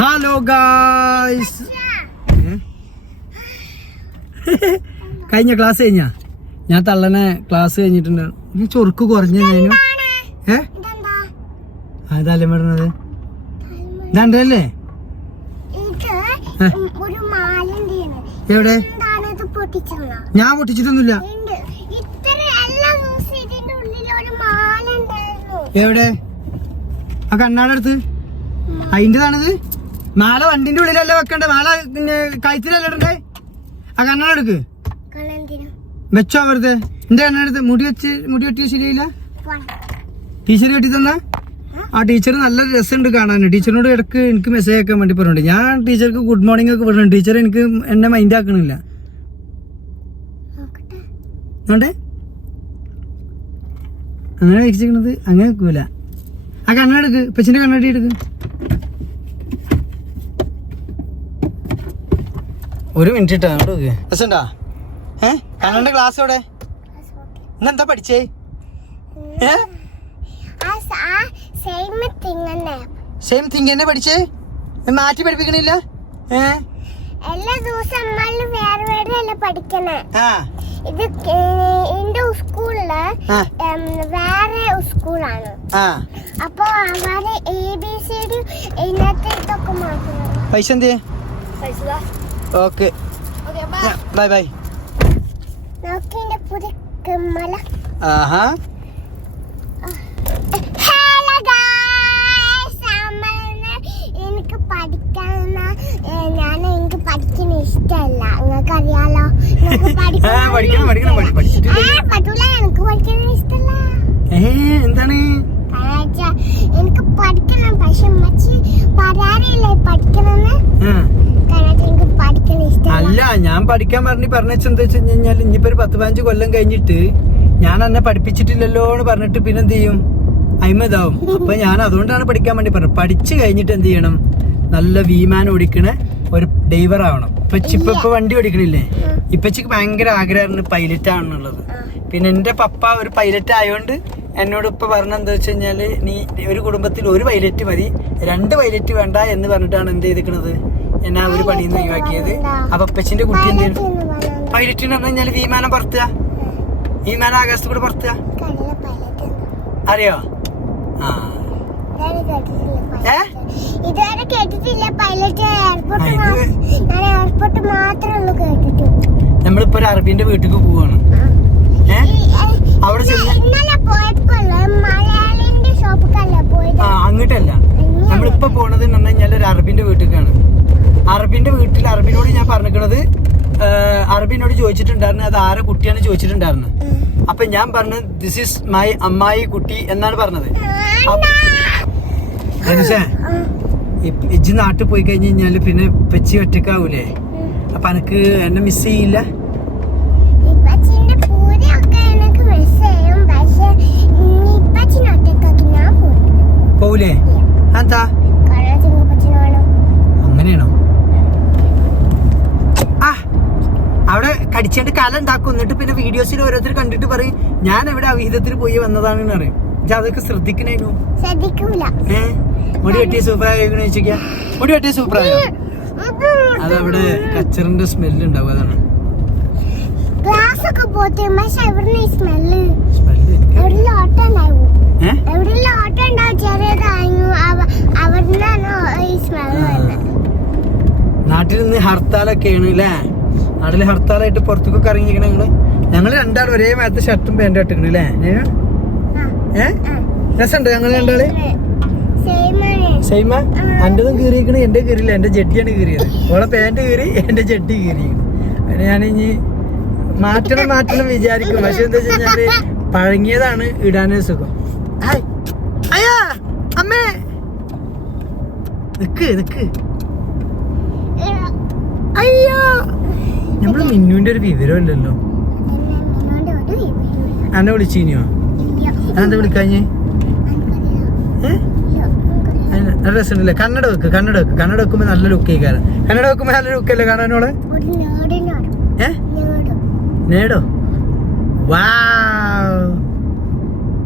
Hello guys കഴിഞ്ഞ class കഴിഞ്ഞാ? ഞാൻ തള്ളനെ ക്ലാസ് കഴിഞ്ഞിട്ടുണ്ട്. ഈ ചൊറുക്ക് കുറഞ്ഞു കഴിഞ്ഞു. ഏ? അതല്ലേ പറഞ്ഞത് ഇതണ്ടല്ലേ എവിടെ? ഞാൻ പൊട്ടിച്ചിട്ടൊന്നുമില്ല. എവിടെ? ആ കണ്ണാടടുത്ത്. അതിന്റെതാണിത് മാല വണ്ടിന്റെ ഉള്ളിലല്ലേ വെക്കണ്ടേ? മാല പിന്നെ കഴുത്തിലല്ലേ ഇടണ്ടേ? ആ കണ്ണട എടുക്ക്. വെച്ചോ വെറുതെ. എന്റെ കണ്ണെടുത്ത് മുടി വെച്ച് മുടി വെട്ടിയ ശരിയില്ല ടീച്ചർ കെട്ടി തന്ന? ആ? ടീച്ചർ നല്ല രസമുണ്ട് കാണാൻ. ടീച്ചറിനോട് ഇടയ്ക്ക് എനിക്ക് മെസ്സേജ് അയക്കാൻ വേണ്ടി പറഞ്ഞിട്ടുണ്ട്. ഞാൻ ടീച്ചർക്ക് ഗുഡ് മോർണിംഗ് ഒക്കെ പറഞ്ഞു ടീച്ചർ എനിക്ക് എന്നെ മൈൻഡ് ആക്കണില്ല. അങ്ങനെ വെച്ചിരിക്കണത് അങ്ങനെ വെക്കൂല ആ കണ്ണെടുക്ക് പച്ചിന്റെ കണ്ണടി എടുക്ക്. ഒരു മിനിറ്റ് ഇട്ടാ രസണ്ടാ ഏ? കണ്ണന്റെ ക്ലാസ് എവിടെ? ഇന്നെന്താ പഠിച്ചേ? സെയിം തിങ് തന്നെ പഠിച്ചേ? മാറ്റി പഠിപ്പിക്കണില്ല? ഏ? എല്ലാ ദിവസം വേറെ വേറെ അല്ല പഠിക്കണേ? ആ. ഇത് ഏ- എന്റെ സ്കൂളിൽ വേറെ സ്കൂളാണ് ആ. അപ്പൊ അവർ എ ബി സി ഡി ഇന്നത്തെ ഇതൊക്കെ മാറ്റുന്നത്. പൈസ എന്ത് ഓക്കെ. Bye bye. ആഹാ. എനിക്ക് ഞാൻ എനിക്ക് പഠിക്കുന്ന ഇഷ്ടമല്ല. നിങ്ങൾക്ക് അറിയാലോ എനിക്ക് ആ, പഠിക്കണം പഠിക്കണം പഠി- പഠിച്ചിട്ടില്ല. ആ, എനിക്ക് പഠിക്കുന്ന ഇഷ്ടമല്ല. ഏ എന്താണ്? എനിക്ക് പഠിക്കണം പക്ഷെ അമ്മച്ചി പറയാറില്ലേ പഠിക്കണം അല്ല ഞാൻ പഠിക്കാൻ പറഞ്ഞു പറഞ്ഞെന്താ വെച്ച് കഴിഞ്ഞാൽ ഇനിയിപ്പോ ഒരു പത്ത് പതിനഞ്ച് കൊല്ലം കഴിഞ്ഞിട്ട് ഞാൻ എന്നെ പഠിപ്പിച്ചിട്ടില്ലല്ലോ എന്ന് പറഞ്ഞിട്ട് പിന്നെ എന്ത് ചെയ്യും? അയിമതാവും. അപ്പൊ ഞാൻ അതുകൊണ്ടാണ് പഠിക്കാൻ വേണ്ടി പറഞ്ഞത്. പഠിച്ചു കഴിഞ്ഞിട്ട് എന്ത് ചെയ്യണം? നല്ല വിമാൻ ഓടിക്കണ ഒരു ഡ്രൈവർ ആവണം. ഇപ്പൊ ഇപ്പൊ ഇപ്പൊ വണ്ടി ഓടിക്കണില്ലേ? ഇപ്പച്ചിക്ക് ഭയങ്കര ആഗ്രഹമാണ് പൈലറ്റ് ആണെന്നുള്ളത് പിന്നെ എന്റെ പപ്പ ഒരു പൈലറ്റ് ആയതുകൊണ്ട് എന്നോട് ഇപ്പൊ പറഞ്ഞ എന്താ വെച്ച് കഴിഞ്ഞാൽ നീ ഒരു കുടുംബത്തിൽ ഒരു പൈലറ്റ് മതി രണ്ട് പൈലറ്റ് വേണ്ട എന്ന് പറഞ്ഞിട്ടാണ് എന്ത് ചെയ്തിരിക്കുന്നത് എന്നാ ആ ഒരു പണിയിൽ നിന്ന് ഒഴിവാക്കിയത്. അപ്പൊ അപ്പച്ചിന്റെ കുട്ടി എന്ത് എന്ന് പൈലറ്റ് എന്ന് പറഞ്ഞു? കഴിഞ്ഞാൽ വിമാനം പറത്തുക. വിമാനം ആകാശത്ത് കൂടെ പറത്തുക. അറിയോ? ആ. ഇതുവരെ കേട്ടിട്ടില്ല ഏ? ഇതുവരെ കേട്ടിട്ടില്ല പൈലറ്റ് എയർപോർട്ട് മാത്രമേ ഉള്ളൂ കേട്ടിട്ട് നമ്മളിപ്പോ ഒരു അറബിന്റെ വീട്ടിലേക്ക് പോവാണ്. ഏ? അവിടെ അങ്ങോട്ടല്ല. നമ്മളിപ്പോ പോണത് എന്ന് പറഞ്ഞു കഴിഞ്ഞാൽ ഒരു അറബിന്റെ വീട്ടിലേക്കാണ്. അറബിന്റെ വീട്ടിൽ അറബിനോട് ഞാൻ പറഞ്ഞിരിക്കണത് അറബിനോട് ചോദിച്ചിട്ടുണ്ടായിരുന്നു അത് ആരെ കുട്ടിയാണ് ചോദിച്ചിട്ടുണ്ടായിരുന്നു. അപ്പൊ ഞാൻ പറഞ്ഞു ദിസ് ഇസ് മൈ അമ്മായി കുട്ടി എന്നാണ് പറഞ്ഞത്. ഇജ്ജ് നാട്ടിൽ പോയി കഴിഞ്ഞ് കഴിഞ്ഞാൽ പിന്നെ പെച്ചി ഒറ്റക്കാവൂലേ അപ്പൊ എനക്ക് എന്നെ മിസ് ചെയ്യില്ല ഇപ്പച്ചിന്റെ പൂരയൊക്കെ എനിക്ക് മിസ് ചെയ്യും പക്ഷെ ഇപ്പച്ചിനൊറ്റക്കാക്കി ഞാൻ പോയി പോവൂലേ എന്താ അങ്ങനെയാണോ? ആ അവിടെ കടിച്ചേണ്ട് കല ഉണ്ടാക്കും. എന്നിട്ട് പിന്നെ വീഡിയോസിൽ ഓരോരുത്തർ കണ്ടിട്ട് പറയും ഞാൻ എവിടെ അവിഹിതത്തിൽ പോയി വന്നതാണെന്ന് അറിയും അതൊക്കെ ശ്രദ്ധിക്കണേനു. ഏ? മുടി വെട്ടി സൂപ്പറായോ ചോദിച്ചാ മുടി കെട്ടിയ സൂപ്പറായോ? അതവിടെ കച്ചറിന്റെ സ്മെല്ല് ഉണ്ടാവും അതാണ്. ഗ്ലാസ് ഒക്കെ പോത്തെ പക്ഷെ എവിടുന്ന് ഈ സ്മെല്ല് സ്മെല്ല് എനിക്ക് എവിടെ ഓട്ടം ഉണ്ടാവും ഏ എവിടെ ഓട്ടം ഉണ്ടാവും ചെറിയതായിരുന്നു അവ- അവിടുന്നാണ് ഈ സ്മെല്ല് വരുന്നത് നാട്ടിൽ നിന്ന് ഹർത്താലൊക്കെയാണ് അല്ലേ നാട്ടിൽ ഹർത്താലായിട്ട് പുറത്തേക്കൊക്കെ ഇറങ്ങിയിരിക്കണ നിങ്ങൾ. ഞങ്ങൾ രണ്ടാളും ഒരേ മാറ്റത്തെ ഷർട്ടും പാന്റും ഇട്ടിക്കണ അല്ലേ ഏ? രസമുണ്ട് ഞങ്ങൾ രണ്ടാൾ? സൈമ എന്റെതും കീറിയിരിക്കണ് എന്റെ കീറിയില്ല എന്റെ ജെട്ടിയാണ് കീറിയത്. ഓളെ പാന്റ് കീറി എന്റെ ജെട്ടി കീറിയിരിക്കുന്നു അതിന് ഞാൻ ഇനി മാറ്റണം മാറ്റണം വിചാരിക്കും. പക്ഷെ എന്താ വെച്ച് കഴിഞ്ഞാൽ പഴങ്ങിയതാണ് ഇടാനേ സുഖം. അയ്യാ അമ്മേ. നിക്ക് നിക്ക്. അയ്യോ. നമ്മൾ മിന്നുവിന്റെ ഒരു വിവരമില്ലല്ലോ. അന്നെ വിളിച്ചിനിയോ? അതെന്താ വിളിക്കാഞ്ഞേ? നല്ല രസമുണ്ടല്ലേ? കണ്ണട വെക്ക് കണ്ണട വെക്ക്. കണ്ണട വെക്കുമ്പോ നല്ല ലുക്ക് ആയിക്കാരം. കണ്ണട വെക്കുമ്പോ നല്ല ലുക്ക് അല്ലേ കാണാനോളെ? ഏ? നേടോ? വാ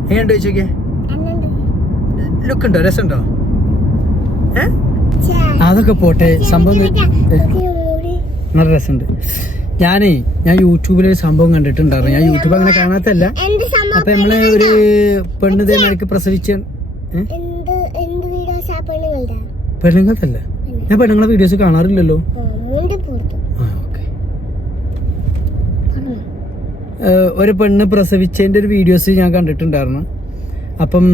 എങ്ങനെയുണ്ട് ചോദിച്ചോക്കെ ലുക്ക് ഉണ്ടോ? രസമുണ്ടോ? ഏ? അതൊക്കെ പോട്ടെ. സംഭവം നല്ല രസമുണ്ട്. ഞാനേ ഞാൻ യൂട്യൂബിൽ ഒരു സംഭവം കണ്ടിട്ടുണ്ടായിരുന്നു. ഞാൻ യൂട്യൂബ് അങ്ങനെ കാണാത്തല്ല അപ്പൊ നമ്മൾ ഒരു പെണ്ണ് ഇതേമാതിരിക്ക് പ്രസവിച്ച പെണ്ണുങ്ങൾക്കല്ല ഞാൻ പെണ്ണുങ്ങളെ വീഡിയോസ് കാണാറില്ലല്ലോ. ഒരു പെണ്ണ് പ്രസവിച്ചതിന്റെ ഒരു വീഡിയോസ് ഞാൻ കണ്ടിട്ടുണ്ടായിരുന്നു. അപ്പം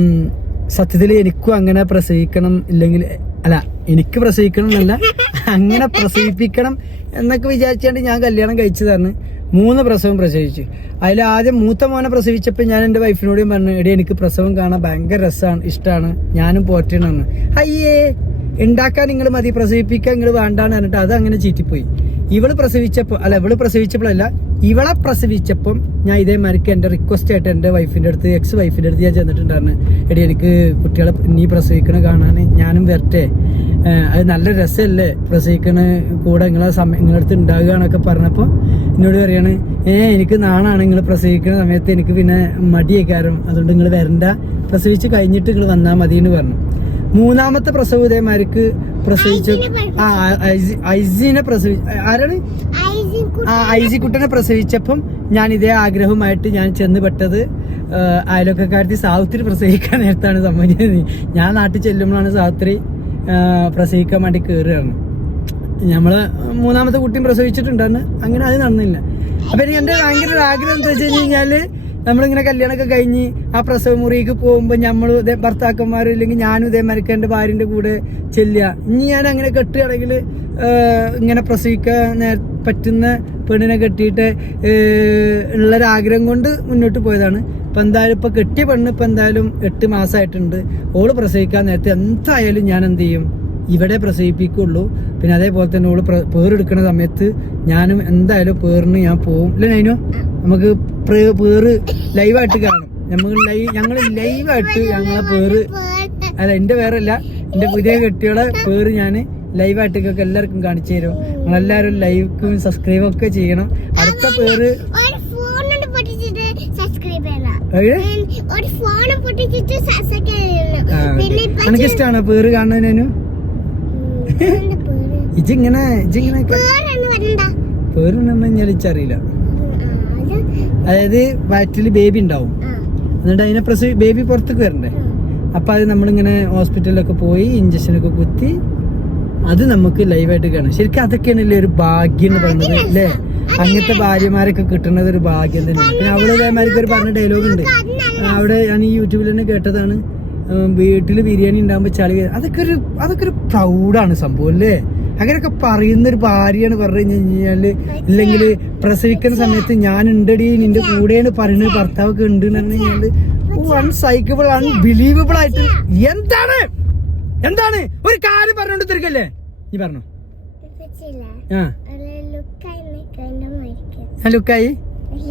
സത്യത്തിൽ എനിക്കും അങ്ങനെ പ്രസവിക്കണം ഇല്ലെങ്കിൽ അല്ല എനിക്ക് പ്രസവിക്കണം എന്നല്ല അങ്ങനെ പ്രസവിപ്പിക്കണം എന്നൊക്കെ വിചാരിച്ചാണ്ട് ഞാൻ കല്യാണം കഴിച്ചതാണ് മൂന്ന് പ്രസവം പ്രസവിച്ചു. അതിൽ ആദ്യം മൂത്ത മോനെ പ്രസവിച്ചപ്പോൾ ഞാൻ എന്റെ വൈഫിനോടും പറഞ്ഞു എടി എനിക്ക് പ്രസവം കാണാൻ ഭയങ്കര രസമാണ് ഇഷ്ടമാണ് ഞാനും പോറ്റണമെന്ന് അയ്യേ ഉണ്ടാക്കാൻ നിങ്ങൾ മതി പ്രസവിപ്പിക്കാൻ നിങ്ങൾ വേണ്ടാന്ന് പറഞ്ഞിട്ട് അത് അങ്ങനെ ചീറ്റിപ്പോയി. ഇവൾ പ്രസവിച്ചപ്പോ അല്ല ഇവൾ പ്രസവിച്ചപ്പോഴല്ല ഇവളെ പ്രസവിച്ചപ്പം ഞാൻ ഇതേമാതിരിക്ക് എന്റെ റിക്വസ്റ്റ് ആയിട്ട് എന്റെ വൈഫിന്റെ അടുത്ത് എക്സ് വൈഫിന്റെ അടുത്ത് ഞാൻ ചെന്നിട്ടുണ്ടായിരുന്നു. എടി എനിക്ക് കുട്ടികളെ നീ പ്രസവിക്കണ കാണാൻ ഞാനും വരട്ടെ. അത് നല്ല രസമല്ലേ? പ്രസവിക്കണ കൂടെ നിങ്ങളെ സമയം നിങ്ങളുടെ അടുത്ത് ഉണ്ടാകുക എന്നൊക്കെ പറഞ്ഞപ്പോൾ എന്നോട് പറയാണ് ഏ എനിക്ക് നാണാണ് നിങ്ങൾ പ്രസവിക്കുന്ന സമയത്ത് എനിക്ക് പിന്നെ മടിയേക്കാരം അതുകൊണ്ട് നിങ്ങൾ വരണ്ട. പ്രസവിച്ച് കഴിഞ്ഞിട്ട് നിങ്ങൾ വന്നാൽ മതി എന്ന് പറഞ്ഞു. മൂന്നാമത്തെ പ്രസവ ഇതേമാതിരിക്ക് പ്രസവിച്ചു ആ ഐസിനെ പ്രസവി ആരാണ്? ആ ഐസിക്കുട്ടനെ പ്രസവിച്ചപ്പം ഞാൻ ഇതേ ആഗ്രഹവുമായിട്ട് ഞാൻ ചെന്ന് പെട്ടത് ആ, സാവിത്രി പ്രസവിക്കാൻ നേരത്താണ് സംബന്ധിച്ചത് ഞാൻ നാട്ടിൽ ചെല്ലുമ്പോഴാണ് സാവിത്രി പ്രസവിക്കാൻ വേണ്ടി കയറുകയാണ് നമ്മൾ മൂന്നാമത്തെ കുട്ടിയും പ്രസവിച്ചിട്ടുണ്ടായിരുന്നു. അങ്ങനെ അത് നടന്നില്ല. അപ്പൊ എനിക്ക് എന്റെ ഭയങ്കര ഒരു ആഗ്രഹം എന്താ വെച്ച് കഴിഞ്ഞാൽ നമ്മളിങ്ങനെ കല്യാണമൊക്കെ കഴിഞ്ഞ് ആ പ്രസവ മുറിക്ക് പോകുമ്പോൾ നമ്മൾ ഭർത്താക്കന്മാരും ഇല്ലെങ്കിൽ ഞാനും ഇതേമാതിരിക്ക് എന്റെ ഭാര്യന്റെ കൂടെ ചെല്ലുക. ഇനി ഞാൻ അങ്ങനെ കെട്ടുകയാണെങ്കിൽ ഇങ്ങനെ പ്രസവിക്കാൻ പറ്റുന്ന പെണ്ണിനെ കെട്ടിയിട്ട് ഉള്ളൊരാഗ്രഹം കൊണ്ട് മുന്നോട്ട് പോയതാണ്. ഇപ്പം എന്തായാലും ഇപ്പം കെട്ടിയ പെണ്ണ് ഇപ്പം എന്തായാലും എട്ട് മാസമായിട്ടുണ്ട് ഓൾ പ്രസവിക്കാൻ നേരത്തെ എന്തായാലും ഞാൻ എന്ത് ചെയ്യും? ഇവിടെ പ്രസവിപ്പിക്കുള്ളൂ. പിന്നെ അതേപോലെ തന്നെ ഓൾ പ്ര- പേരെടുക്കുന്ന സമയത്ത് ഞാനും എന്തായാലും പേറിന് ഞാൻ പോവും. ഇല്ല നൈനോ? നമുക്ക് പ്രേ- ലൈവായിട്ട് കാണും. നമ്മൾ ലൈവ് ഞങ്ങൾ ലൈവായിട്ട് ഞങ്ങളെ പേര് അല്ല എന്റെ പേരല്ല എന്റെ പുതിയ കെട്ടിയുടെ പേര് ഞാൻ ലൈവായിട്ടൊക്കെ എല്ലാവർക്കും കാണിച്ചു തരും. നിങ്ങളെല്ലാവരും ലൈക്കും സബ്സ്ക്രൈബ് ഒക്കെ ചെയ്യണം. അടുത്ത പേര് എനിക്കിഷ്ടാണ് പേര് കാണുന്നതിനു ഇജിങ്ങനെ ഇജിങ്ങനെ പേര് ഞാൻ ഇച്ചറിയില്ല അതായത് വയറ്റിൽ ബേബി ഉണ്ടാവും. എന്നിട്ട് അതിനെ പ്രസവി ബേബി പുറത്തേക്ക് വരണ്ടേ? അപ്പൊ അത് നമ്മളിങ്ങനെ ഹോസ്പിറ്റലിലൊക്കെ പോയി ഇഞ്ചക്ഷനൊക്കെ കുത്തി അത് നമുക്ക് ലൈവായിട്ട് കാണാം. ശരിക്കും അതൊക്കെയാണല്ലേ ഒരു ഭാഗ്യം എന്ന് പറയുന്നത് അല്ലേ അങ്ങനത്തെ ഭാര്യമാരൊക്കെ കിട്ടുന്നത് ഒരു ഭാഗ്യം തന്നെയാണ്. പിന്നെ അവൾ ഇതേമാതിരിക്ക് ഒരു പറഞ്ഞ ഡയലോഗ് ഉണ്ട്. അവിടെ ഞാൻ ഈ യൂട്യൂബിൽ തന്നെ കേട്ടതാണ്. വീട്ടിൽ ബിരിയാണി ഉണ്ടാകുമ്പോൾ ചളി. അതൊക്കെ ഒരു അതൊക്കെ ഒരു പ്രൗഡാണ് സംഭവം അല്ലേ? അങ്ങനെയൊക്കെ പറയുന്ന ഒരു ഭാര്യയാണ് പറഞ്ഞു കഴിഞ്ഞാൽ ഇല്ലെങ്കിൽ പ്രസവിക്കുന്ന സമയത്ത് ഞാൻ ഉണ്ടടി നിന്റെ കൂടെയാണ് പറയുന്നത് ഭർത്താവൊക്കെ ഉണ്ട് എന്ന് അൺസൈക്കബിൾ അൺബിലീവബിൾ ആയിട്ട് എന്താണ്? എന്താണ്? ഒരു കാര്യം പറഞ്ഞോണ്ട് തീർക്കല്ലേ നീ പറഞ്ഞു. ആ. ഞാൻ ലുക്കായി?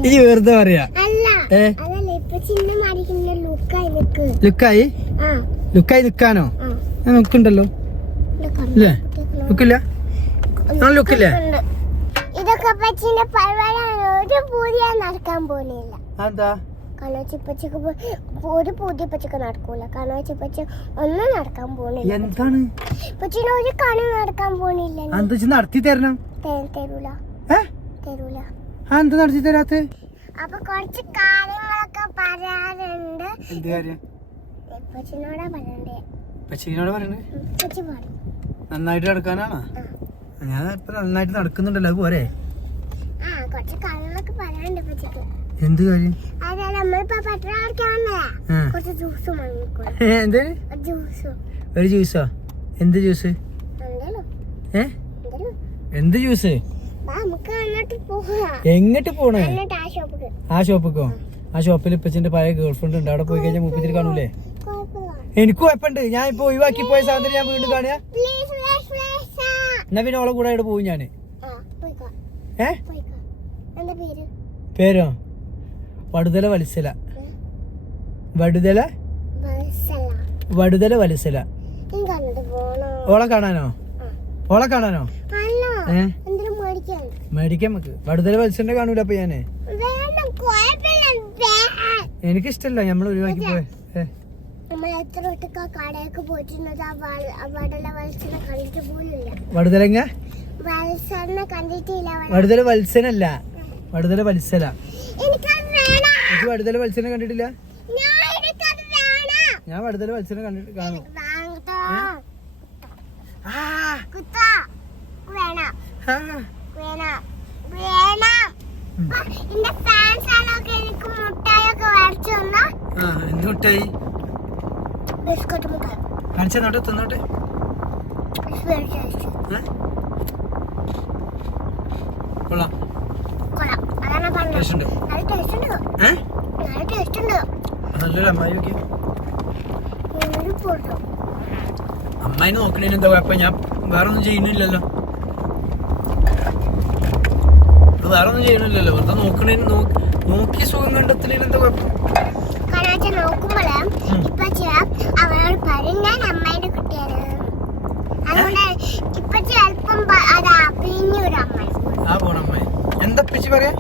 ഈ വെറുതെ പറയാ. അല്ല. ലുക്കായി ലുക്കായി? നിക്കാനോ? ഞാൻ നോക്കുന്നുണ്ടല്ലോ. ഇല്ലേ? ലുക്കില്ല ആ ലുക്കില്ലേ ഇതൊക്കെ പച്ചിന്റെ പരിപാടിയാണ്. ഒരു പൂതിയ നടക്കാൻ എന്താ ഒരു പച്ചക്ക് നടക്കൂല. ഒന്നും നടക്കാൻ എന്താണ്? പച്ചിന് ഒരു കണി നടക്കാൻ എന്താ നടത്തി തരണം? തരൂല. തരൂല. ആ എന്താ നടത്തി തരാത്ത? അപ്പൊ കുറച്ച് കാര്യങ്ങളൊക്കെ പറയാറുണ്ട്. പച്ചിനോടാ പറയണ്ടേ? പച്ചീനോട് പറയണേ? പച്ചി നന്നായിട്ട് നടക്കാനാണോ? ഞാൻ ഇപ്പൊ നന്നായിട്ട് നടക്കുന്നുണ്ടല്ലോ അത് പോരെ. എന്ത് കാര്യം? എന്ത്? ഒരു ജ്യൂസോ? എന്ത് ജ്യൂസ്? ഏ? എന്ത് ജ്യൂസ്? എങ്ങോട്ട് പോണേ? ആ ഷോപ്പിക്ക്. ആ ഷോപ്പിൽ ഇപ്പച്ചിന്റെ പഴയ ഗേൾ ഫ്രണ്ട് ഉണ്ട്. അവിടെ പോയി കഴിഞ്ഞാൽ മൂപ്പിച്ചിട്ട് കാണൂലേ? എനിക്കും കുഴപ്പമുണ്ട് ഞാൻ ഇപ്പൊ ഒഴിവാക്കി പോയ സാധനം ഞാൻ വീണ്ടും കാണുക. പ്ലീസ് എന്നാ പിന്നെ ഓളെ കൂടെ അവിടെ പോകും ഞാൻ ഏ? പേര്? വടുതല വത്സല. വടുതല? വടുതല കണ്ടിട്ട് ഓളെ കാണാനോ? ഓളെ കാണാനോ? ഏ? മേടിക്കാം നമുക്ക്. വടുതല വത്സലിന്റെ കാണൂല അപ്പൊ ഞാൻ. എനിക്കിഷ്ടല്ല നമ്മൾ ഒഴിവാക്കി പോയേ. നമ്മൾ എത്ര വട്ടൊക്കെ കടയൊക്കെ പോയിട്ടുള്ളത് ആ വടല വത്സനെ കണ്ടിട്ട് പോലില്ല വടുതലങ്ങ? വത്സനെ കണ്ടിട്ടില്ല. വടുതല വത്സനല്ല. വടുതല വത്സല. എനിക്ക് വടുതല വത്സനെ കണ്ടിട്ടില്ല? ഞാൻ വടുതല വത്സനെ കണ്ടിട്ട് കാണും. എന്റെ ഫാൻസ് ആണൊക്കെ എനിക്ക് മുട്ടായൊക്കെ മേടിച്ചു തന്നാ? ആ എന്ത് മുട്ടായി? ബിസ്ക്കറ്റ് മുട്ടായി തിന്നോട്ടെ? കൊള്ളാം. അമ്മായി നോക്കണേന് എന്താ കുഴപ്പം? ഞാൻ വേറെ ഒന്നും ചെയ്യുന്നില്ലല്ലോ. വേറെ ഒന്നും ചെയ്യണില്ലല്ലോ വെറുതെ നോക്കണേന് നോക്കി സുഖം കണ്ടെത്തുന്നതിന് എന്താ കുഴപ്പം. ഇപ്പൊ അവരോട് പറയും ഞാൻ അമ്മയുടെ കുട്ടിയാണ്. അതുകൊണ്ട് ഇപ്പൊ ചിലപ്പം അതാ ഒരു അമ്മ ആ എന്താ പിച്ച് പറയാ?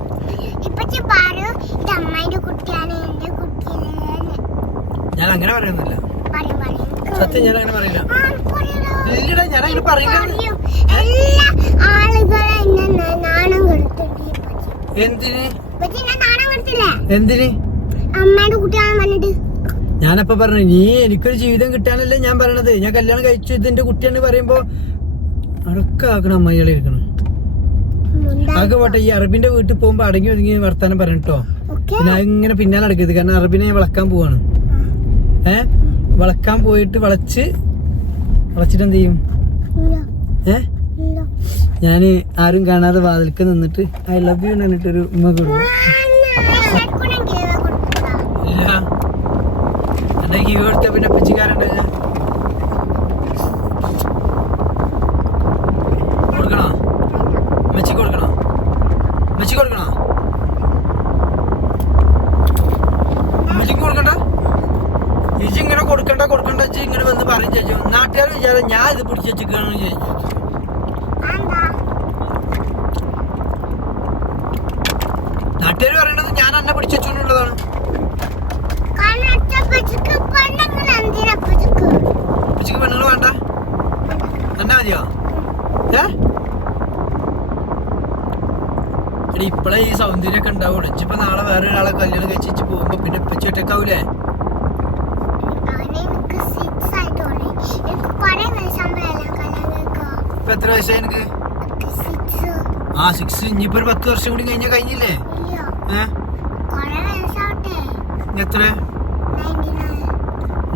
ഇപ്പച്ചി പറയൂ ഇത് അമ്മയുടെ കുട്ടിയാണ് എന്റെ കുട്ടിയാണ്. ഞാൻ അങ്ങനെ പറയുന്നില്ല. പറയും പറയും. സത്യം ഞാൻ അങ്ങനെ പറയില്ല. ഇല്ലടാ ഞാൻ അങ്ങനെ പറയില്ല. എല്ലാ ആളുകളും എന്നെ നാണം എന്തിന്? എന്തിന്? അമ്മയുടെ കുട്ടിയാണെന്ന് പറഞ്ഞിട്ട്. ഞാനപ്പ പറഞ്ഞു നീ എനിക്കൊരു ജീവിതം കിട്ടാനല്ലേ ഞാൻ പറയണത്. ഞാൻ കല്യാണം കഴിച്ചു. ഇതിന്റെ കുട്ടിയാണ് പറയുമ്പോ അടക്ക ആക്കണം അമ്മായികളെ ഇരിക്കണം ആകെ പോട്ടെ ഈ അറബിന്റെ വീട്ടിൽ പോകുമ്പോ അടങ്ങി ഒതുങ്ങി വർത്താനം പറഞ്ഞിട്ടോ പിന്നെ ഇങ്ങനെ പിന്നാലെ അടക്കരുത് കാരണം അറബിനെ ഞാൻ വളക്കാൻ പോവാണ്. ഏ? വളക്കാൻ പോയിട്ട് വളച്ച് വളച്ചിട്ട് എന്ത് ചെയ്യും? ഏ? ഞാൻ ആരും കാണാതെ വാതിൽക്ക് നിന്നിട്ട് ഐ ലവ് യു എന്നിട്ടൊരു ഉമ്മ കൊടുക്കും ഇല്ല കീവ് കൊടുത്ത പിന്നെ പച്ചിക്കാരുണ്ട് കൊടുക്കണോ മെച്ചി കൊടുക്കണോ മെച്ചി കൊടുക്കണോ മെച്ചിക്ക് കൊടുക്കണ്ട ഇജി ഇങ്ങനെ കൊടുക്കണ്ട കൊടുക്കണ്ട ഇജ്ജ് ഇങ്ങനെ വന്ന് പറയും ചേച്ചു നാട്ടുകാർ വിചാരം ഞാൻ ഇത് പിടിച്ച് വെച്ചിരിക്കണെന്ന് ചോദിച്ചു നാട്ടുകാർ പറയണത് ഞാൻ എന്നെ പിടിച്ചു വെച്ചുകൊണ്ടുള്ളതാണ് ഉച്ചയ്ക്ക് പെണ്ണുങ്ങൾ വേണ്ട തന്നെ മതിയോ ഏ എടി ഇപ്പളെ ഈ സൗന്ദര്യമൊക്കെ ഉണ്ടാവുള്ളൂ. ഇച്ചിപ്പോ നാളെ വേറെ ഒരാളെ കല്യാണം കഴിച്ച് പോകുമ്പോ പിന്നെ ഇപ്പച്ചി ഒറ്റക്കാവൂലേ ഇപ്പൊ എത്ര വയസ്സായി എനിക്ക് ആ സിക്സ് ഇനിയിപ്പോ ഒരു പത്ത് വർഷം കൂടി കഴിഞ്ഞ കഴിഞ്ഞില്ലേ? എത്ര?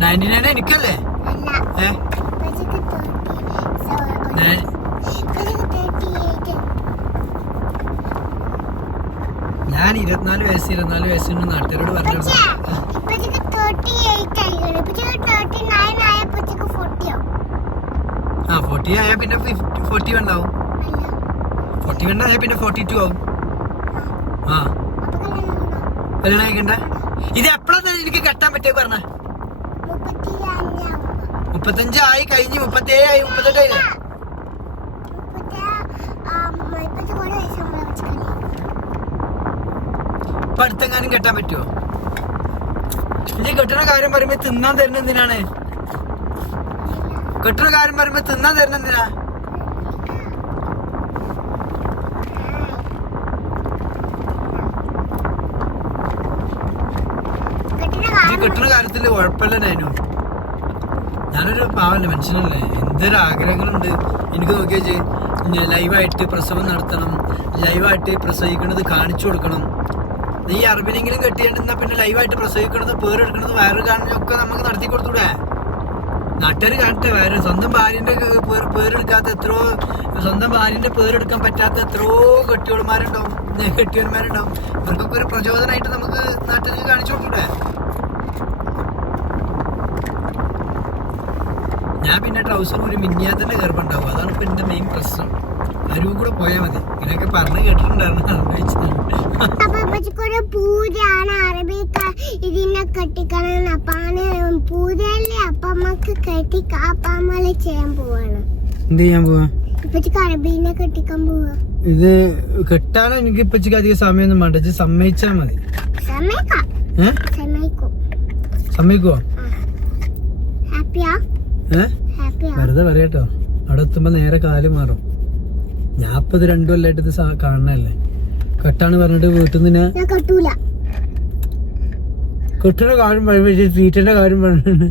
നയന്റി നയൻ എനിക്കല്ലേ? ഏ? ഞാൻ- ഇരുപത്തിനാല് വയസ്സ് ഇരുപത്തിനാല് വയസ്സിന് നാട്ടുകാരോട് പറഞ്ഞു ആ ഫോർട്ടി ആയാൽ പിന്നെ ഫോർട്ടി ഉണ്ടാവും. ഫോർട്ടി വൺ ആയാൽ പിന്നെ ഫോർട്ടി ടു ആവും. ആ. കല്യാണം കഴിക്കണ്ട. ഇത് എപ്പോഴാ എനിക്ക് കെട്ടാൻ പറ്റിയ പറഞ്ഞ? മുപ്പത്തഞ്ചായി കഴിഞ്ഞ് മുപ്പത്തേഴ് ആയി. അടുത്തെങ്ങാനും കെട്ടാൻ പറ്റുമോ ഇനി കെട്ടണ കാര്യം പറയുമ്പോ തിന്നാൻ തരുന്ന എന്തിനാണ്? കെട്ടണ കാര്യം പറയുമ്പോ തിന്നാൻ തരുന്ന എന്തിനാ? ഈ കെട്ടുന്ന കാര്യത്തിൽ കുഴപ്പമില്ല നൈനു. ഞാനൊരു പാവല്ല മനുഷ്യനല്ലേ? എന്തൊരു ആഗ്രഹങ്ങളുണ്ട്. എനിക്ക് നോക്കിയാ ലൈവായിട്ട് പ്രസവം നടത്തണം. ലൈവായിട്ട് പ്രസവിക്കുന്നത് കാണിച്ചു കൊടുക്കണം. ഈ അറബിനെങ്കിലും കെട്ടിയിട്ടുണ്ടെന്നാ പിന്നെ ലൈവായിട്ട് പ്രസവിക്കണത് പേരെടുക്കണത് വയറ് കാണലൊക്കെ നമുക്ക് നടത്തി കൊടുത്തൂടെ? നാട്ടുകാർ കാണട്ടെ വേറെ സ്വന്തം ഭാര്യന്റെ പേരെടുക്കാത്ത എത്രയോ സ്വന്തം ഭാര്യന്റെ പേരെടുക്കാൻ പറ്റാത്ത എത്രയോ കെട്ടിയോന്മാരുണ്ടാവും. കെട്ടിയോന്മാരുണ്ടാവും. ഇവർക്കൊക്കെ ഒരു പ്രചോദനമായിട്ട് നമുക്ക് നാട്ടുകാർക്ക് കാണിച്ചു കൊടുത്തൂടെ? ഞാൻ പിന്നെ ട്രൗസർ ഒരു മിന്യാത്തിന്റെ ഗർഭുണ്ടാവും അതാണ് എന്റെ മെയിൻ പ്രശ്നം. അരുവ് കൂടെ പോയാൽ മതി. ഇങ്ങനെയൊക്കെ പറഞ്ഞു കേട്ടിട്ടുണ്ടായിരുന്നു. പൂജയാണ്. അറബിക്ക ഇതിനെ കെട്ടിക്കണം അപ്പാണ് പൂജയല്ലേ? അപ്പമ്മക്ക് കെട്ടി ചെയ്യാൻ പോവാണ്. എന്ത് ചെയ്യാൻ പോവാ? അറബീനെ കെട്ടിക്കാൻ പോവാ. ഇത് കെട്ടാനോ? എനിക്ക് ഇപ്പച്ചിക്ക് അധികം സമയമൊന്നും വേണ്ട. ഇത് സമ്മതിച്ചാ മതി. സമ്മതിക്കോ? വെറുതെ പറയട്ടോ. അവിടെ എത്തുമ്പോ നേരെ കാൽ മാറും. ഞാൻ ഇപ്പൊ ഇത് രണ്ടു കൊല്ലായിട്ട് ഇത് കാണണല്ലേ കെട്ടാണ് പറഞ്ഞിട്ട് വീട്ടിൽ നിന്ന് കെട്ടിന്റെ കാര്യം പറയുമ്പോ ട്രീറ്റിന്റെ കാര്യം പറഞ്ഞു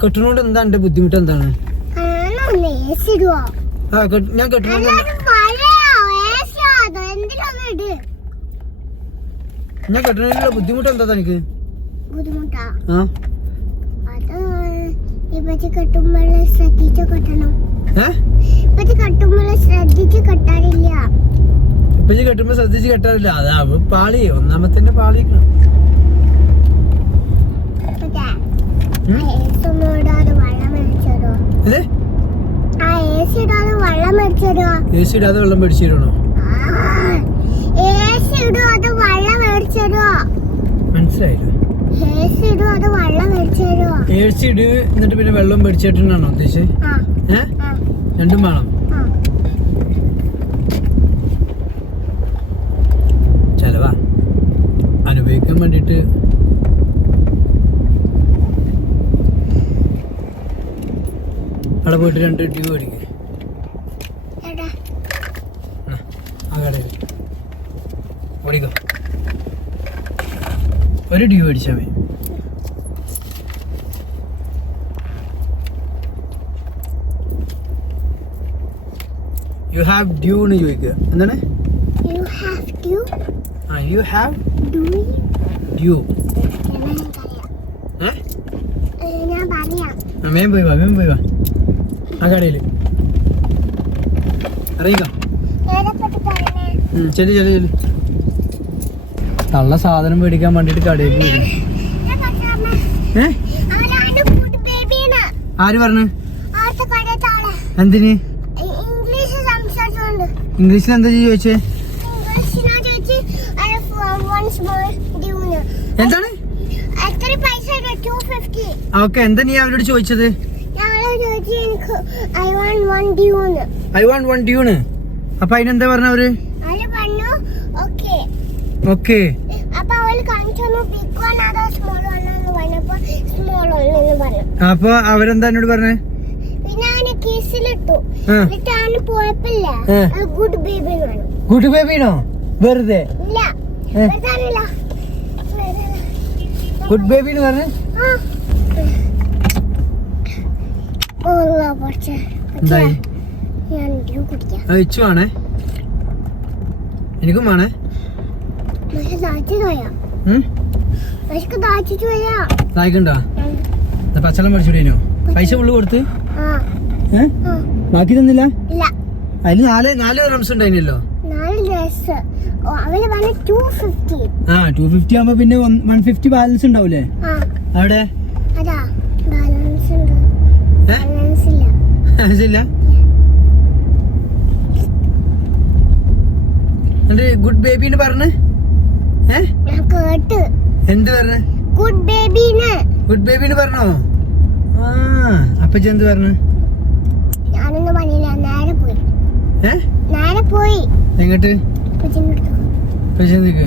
കെട്ടിനോട് എന്താ എന്റെ ബുദ്ധിമുട്ട് എന്താണ്? ആ ഞാൻ കെട്ടിനോട് ഞാൻ കെട്ടിനോണ്ടുള്ള ബുദ്ധിമുട്ട് എന്താ തനിക്ക്? ബുദ്ധിമുട്ടാ. ആ? ഇപ്പച്ചി ശ്രദ്ധിച്ച് കെട്ടണം. ഇപ്പച്ചി കെട്ടാറില്ല. കെട്ടുമ്പോ ശ്രദ്ധിച്ച് കെട്ടാറില്ല. അതാ പാളി. ഒന്നാമത്തെ പാളി ഇടാതെ വെള്ളം മേടിച്ചിരണോ മനസ്സിലായില്ല. ഇട് എന്നിട്ട് പിന്നെ വെള്ളം മേടിച്ചിട്ടുണ്ടാണോ ഉദ്ദേശിച്ചത് ഏ? രണ്ടും വേണം. ചെലവാ. അനുഭവിക്കാൻ വേണ്ടിട്ട് അവിടെ പോയിട്ട് രണ്ട് ട്യൂബ് മേടിക്കും എടാ ആ കടയിൽ ഓടിക്കോ ഒരു ഡ്യൂ മേടിച്ചാൽ മതി. യു ഹാവ് ഡ്യൂ എന്ന് ചോദിക്കുക എന്താണ്? യു ഹാവ് ഡ്യൂ മേം പോയി വാ മേം പോയി വാ. ആ കടയിൽ അറിയിക്കാം. ചെല്ലു ചെല്ലു ചെല്ലു. തള്ള സാധനം മേടിക്കാൻ വേണ്ടിട്ട് കടയിലേക്ക് ഏ? ബേബിന്ന് ആര് പറഞ്ഞു? എന്തിന്? ഇംഗ്ലീഷിൽ എന്താ ചോദിച്ചേ? എന്താണ്? ഓക്കെ എന്താ നീ അവരോട് ചോദിച്ചത്? ചോദിച്ചു ഐ വാണ്ട് വൺ ഡ്യൂണ് അപ്പൊ അതിനെന്താ പറഞ്ഞ അവർ ഓക്കെ അപ്പൊ അവരെന്താ എന്നോട് പറഞ്ഞേ? ഗുഡ് ബേബിനോ വെറുതെ. ഗുഡ് ബേബി എന്ന് പറഞ്ഞു എനിക്കും വേണേ. പച്ചവെള്ളം മേടിച്ചുടേനോ പൈസ ഫുള്ള് കൊടുത്ത്. ബാക്കി തന്നില്ല? അതിന് നാല് നാല് റംസ് ഉണ്ടായിനല്ലോ? ഫിഫ്റ്റി ആ ടു ഫിഫ്റ്റി ആവുമ്പോ പിന്നെ വൺ ഫിഫ്റ്റി ബാലൻസ് ഉണ്ടാവൂലേ? അവിടെ? ഗുഡ് ബേബിന്ന് പറഞ്ഞ്? എന്ത് പറഞ്ഞ? ഗുഡ് ബേബിന്ന് ഗുഡ് പറഞ്ഞോ? ആ അപ്പച്ചി എന്ത് പറഞ്ഞു? ഞാനൊന്നും പറഞ്ഞില്ല നേരെ പോയി. നേരെ പോയി. എങ്ങോട്ട്? കൊച്ചിന്റെ അടുത്ത് അപ്പച്ചി നിൽക്ക്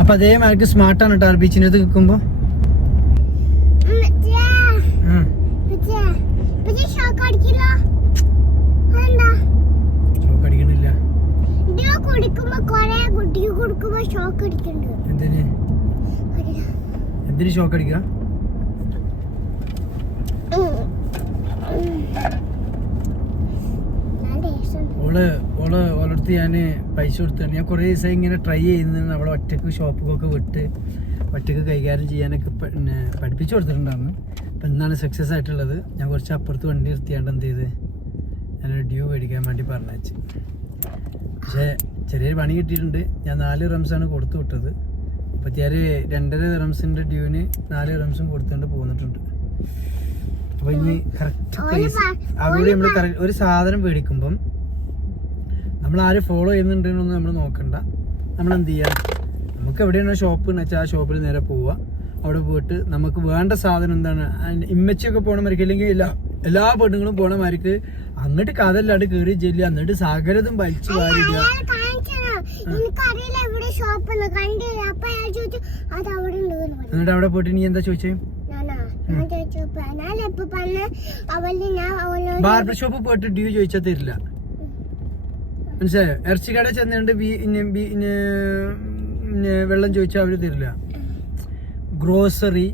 അപ്പൊ സ്മാർട്ടാണ് കേട്ടോ ബീച്ചിനകത്ത് നിൽക്കുമ്പോ ഷോക്ക് അടിക്കുന്നുണ്ട് എന്തിന് ഷോക്ക് അടിക്കുക. ഓൾ ഓൾ ഓളടുത്ത് ഞാൻ പൈസ കൊടുത്താണ്. ഞാൻ കുറേ ദിവസം ഇങ്ങനെ ട്രൈ ചെയ്യുന്നതാണ്. അവളെ ഒറ്റയ്ക്ക് ഷോപ്പുകൊക്കെ വിട്ട് ഒറ്റയ്ക്ക് കൈകാര്യം ചെയ്യാനൊക്കെ പിന്നെ പഠിപ്പിച്ചു കൊടുത്തിട്ടുണ്ടായിരുന്നു. അപ്പം ഇന്നാണ് സക്സസ് ആയിട്ടുള്ളത്. ഞാൻ കുറച്ച് അപ്പുറത്ത് വണ്ടി നിർത്തിയാണ്ട് എന്ത് ചെയ്ത്? ഞാനൊരു ഡ്യൂ മേടിക്കാൻ വേണ്ടി പറഞ്ഞു പക്ഷേ ചെറിയൊരു പണി കിട്ടിയിട്ടുണ്ട്. ഞാൻ നാല് റംസാണ് കൊടുത്തു വിട്ടത്. മുപ്പത്തിയാറ് രണ്ടര റംസിന്റെ ഡ്യൂവിന് നാല് റംസും കൊടുത്തുകൊണ്ട് പോന്നിട്ടുണ്ട്. അപ്പോൾ ഇനി കറക്റ്റ് പ്ലേസ് അവിടെ നമ്മൾ കറക്റ്റ് ഒരു സാധനം മേടിക്കുമ്പം നമ്മൾ ആര് ഫോളോ ചെയ്യുന്നുണ്ടെന്നൊന്നും നമ്മൾ നോക്കണ്ട. നമ്മൾ എന്ത് ചെയ്യുക നമുക്ക് എവിടെയാണ് ഷോപ്പ് എന്ന് വെച്ചാൽ ആ ഷോപ്പിൽ നേരെ പോവുക അവിടെ പോയിട്ട് നമുക്ക് വേണ്ട സാധനം എന്താണ്? ഇമ്മച്ചിയൊക്കെ പോകണമായിരിക്കും അല്ലെങ്കിൽ എല്ലാ എല്ലാ പെണ്ണുങ്ങളും പോണ മാതിരിക്ക് അങ്ങോട്ട് കഥല്ലാണ്ട് കേറി ചെല്ലുക. എന്നിട്ട് സാഗരതും വലിച്ചു ചോദിച്ചു എന്നിട്ട് അവിടെ പോയിട്ട് നീ എന്താ ചോദിച്ചേ? ചോദിച്ചു ബാർബർ ഷോപ്പ് പോയിട്ട് ഡ്യൂ ചോദിച്ചാ തരില്ല. മനസ്സിലായോ? ഇറച്ചി ചെന്നുകൊണ്ട് ഇന്ന ഇന്ന വെള്ളം ചോദിച്ചാൽ അവർ തരില്ല. ഗ്രോസറി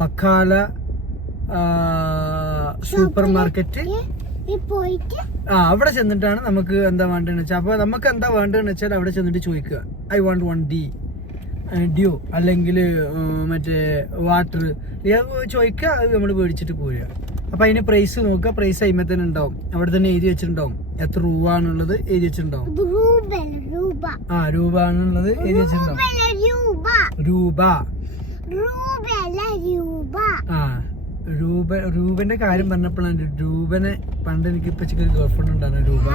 പക്കാല സൂപ്പർ മാർക്കറ്റ് ആ അവിടെ ചെന്നിട്ടാണ് നമുക്ക് എന്താ വേണ്ടതെന്ന് വെച്ചാൽ അപ്പോൾ നമുക്ക് എന്താ വേണ്ടതെന്ന് വെച്ചാൽ അവിടെ ചെന്നിട്ട് ചോദിക്കുക. I want one D due അല്ലെങ്കിൽ മറ്റേ വാട്ടർ ചോദിക്കുക അത് നമ്മൾ മേടിച്ചിട്ട് പോരുക. അപ്പോൾ അതിന് പ്രൈസ് നോക്കുക. പ്രൈസ് അതിമേ തന്നെ ഉണ്ടാവും. അവിടെ തന്നെ എഴുതി വെച്ചിട്ടുണ്ടാവും. എത്ര രൂപ ആണുള്ളത് എഴുതി വെച്ചിട്ടുണ്ടാവും. ആ രൂപ. ആണുള്ളത് എഴുതി വെച്ചിട്ടുണ്ടാവും. രൂപ. ആ. രൂപ രൂപന്റെ കാര്യം പറഞ്ഞപ്പോഴാണ് രൂപനെ പണ്ട് എനിക്ക് ഇപ്പച്ചക്ക് ഒരു ഗേൾഫ്രണ്ട് ഉണ്ടായിരുന്നു രൂപ.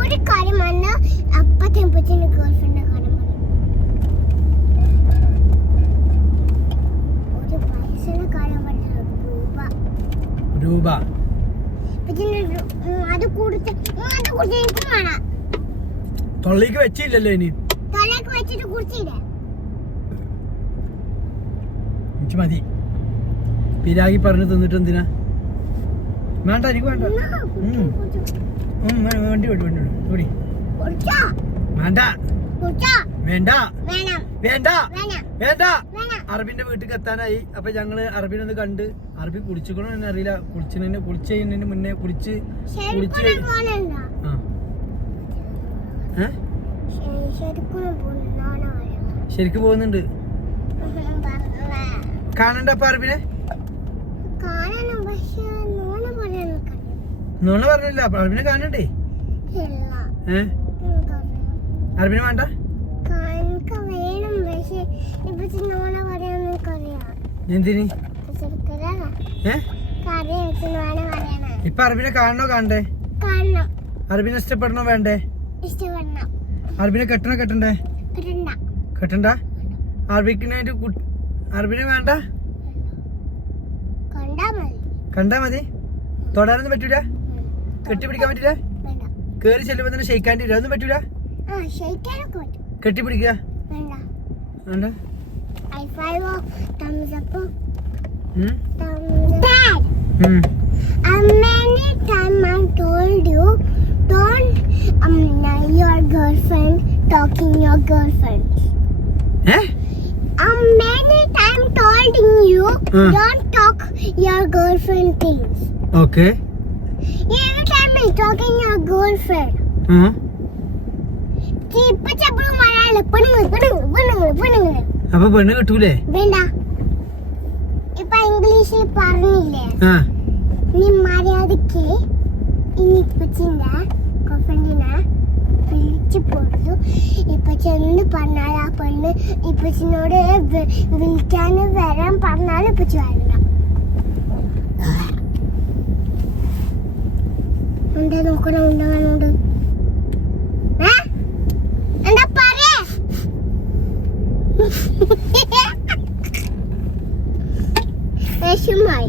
ഒരു കാര്യം രൂപ. തൊള്ളിക്ക് വെച്ചില്ലല്ലോ ഇനി. വെച്ചിട്ട് മതി. പിരാഗി പറഞ്ഞു തിന്നിട്ട് എന്തിനാ? വേണ്ട എനിക്ക് വേണ്ട. വണ്ടി വിട്ടു വണ്ടി വിട്ടു ഓടി. വേണ്ട. വേണ്ട. വേണം. വേണ്ട. വേണം. വേണ്ട. വേണം. അറബിന്റെ വീട്ടിൽ എത്താനായി അപ്പൊ ഞങ്ങൾ അറബിനെ ഒന്ന് കണ്ട് അറബി കുളിച്ചിക്കണോ എന്ന് അറിയില്ല. കുളിച്ചതിന് കുളിച്ച് കഴിഞ്ഞതിന് മുന്നേ കുളിച്ച് കുളിച്ച് ശരിക്കും പോകുന്നുണ്ട്. കാണണ്ട അപ്പൊ അറബിനെ? നോണ പറഞ്ഞില്ല അറബിനെ കാണണ്ടേ? ഏ? അറബിനെ വേണ്ട? എന്തിന്? ഇപ്പൊ അറബിനെ കാണണോ കാണണ്ടേ? കാണണം. അറബിനെ ഇഷ്ടപ്പെടണോ വേണ്ടേ? അറബിനെ കെട്ടണോ കെട്ടണ്ടേ? കിട്ടണ്ട. അറബിക്കിനായിട്ട് അറബിനെ വേണ്ട? കണ്ടാ മതി. തൊടാനൊന്നും പറ്റൂല. കെട്ടിപ്പിടിക്കാൻ പറ്റൂല. കേറി ചെല്ലുമ്പോ തന്നെ ഷെയ്ക്കാൻ അതൊന്നും പറ്റൂല. കെട്ടിപ്പിടിക്കുക. talking your girlfriend. Um, many time told you, Hmm. don't your girlfriend things. Okay Every time I talking your girlfriend. പെണ്ണുങ്ങൾ അപ്പൊ പെണ്ണ് കിട്ടൂലേ? വേണ്ട. ഇപ്പൊ ഇംഗ്ലീഷിൽ പറഞ്ഞില്ലേ? നീ മര്യാദയ്ക്ക് ഇനി ഇപ്പച്ചിന്റെ ഗോഫ്രണ്ടിനെ വിളിച്ചു കൊടുത്തു ഇപ്പച്ചി എന്ത് പറഞ്ഞാൽ ആ പെണ്ണ് ഇപ്പച്ചിനോട് വിളിക്കാൻ വരാൻ പറഞ്ഞാൽ ഇപ്പച്ചി വരണ്ട എന്താ നോക്കണം ഉണ്ടാകാനുണ്ട് ഏ? എന്താ പറയേ വിഷമായി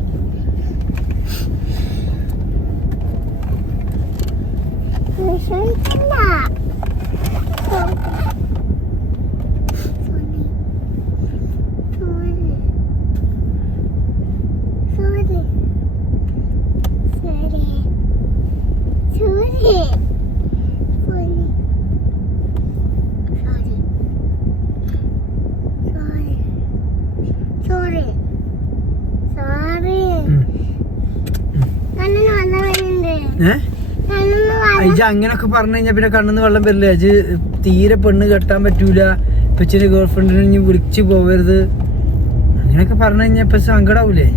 വിഷമിക്കണ്ട അങ്ങനൊക്കെ പറഞ്ഞു കഴിഞ്ഞാൽ പിന്നെ കണ്ണെന്ന് വെള്ളം വരില്ല? അത് തീരെ പെണ്ണ് കെട്ടാൻ പറ്റൂല. ഇപ്പച്ചിന്റെ ഗേൾഫ്രണ്ടിനെ ഇനി വിളിച്ചു പോവരുത്. അങ്ങനൊക്കെ പറഞ്ഞു കഴിഞ്ഞാൽ ഇപ്പൊ സങ്കടാവൂലേ?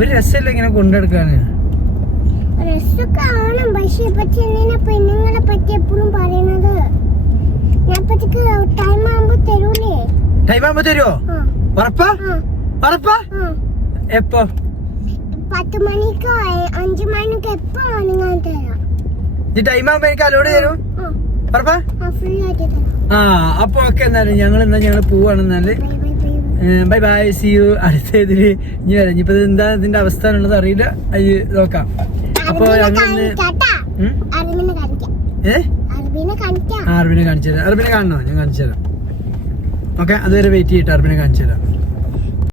ഒരു രസമല്ല ഇങ്ങനെ കൊണ്ടെടുക്കാന്. പക്ഷെ പെണ്ണുങ്ങളെ പറ്റി എപ്പോഴും പറയുന്നത് ഞാൻ ടൈം ആകുമ്പോ തരൂലേ? ടൈം ആകുമ്പോ തരുമോ ഉറപ്പാ? ഉറപ്പാ എപ്പോ? പത്ത് മണിക്ക് അഞ്ച് മണിക്കോ എപ്പോ വേണമെങ്കിൽ തരാം? ഈ ടൈം ആകുമ്പോ എനിക്ക് അലോട് തരും. പറപ്പ? ഉറപ്പാ ആ അപ്പൊ ഓക്കെ എന്നാലും ഞങ്ങൾ എന്നാ ഞങ്ങൾ പോവാണെന്നാൽ ബൈ ബൈ സി യു അടുത്ത ഇതിൽ ഇനി വരാം. ഇനിയിപ്പോ എന്താ ഇതിന്റെ അവസ്ഥ എന്നുള്ളത് അറിയില്ല. അത് നോക്കാം. അപ്പൊ? അറബീനെ ആ, അറബിനെ കാണിച്ചു തരാം. അറബിനെ കാണണോ? ഞാൻ കാണിച്ചു തരാം. ഓക്കെ അതുവരെ വെയിറ്റ് ചെയ്തിട്ട് അറബിനെ കാണിച്ചു തരാം.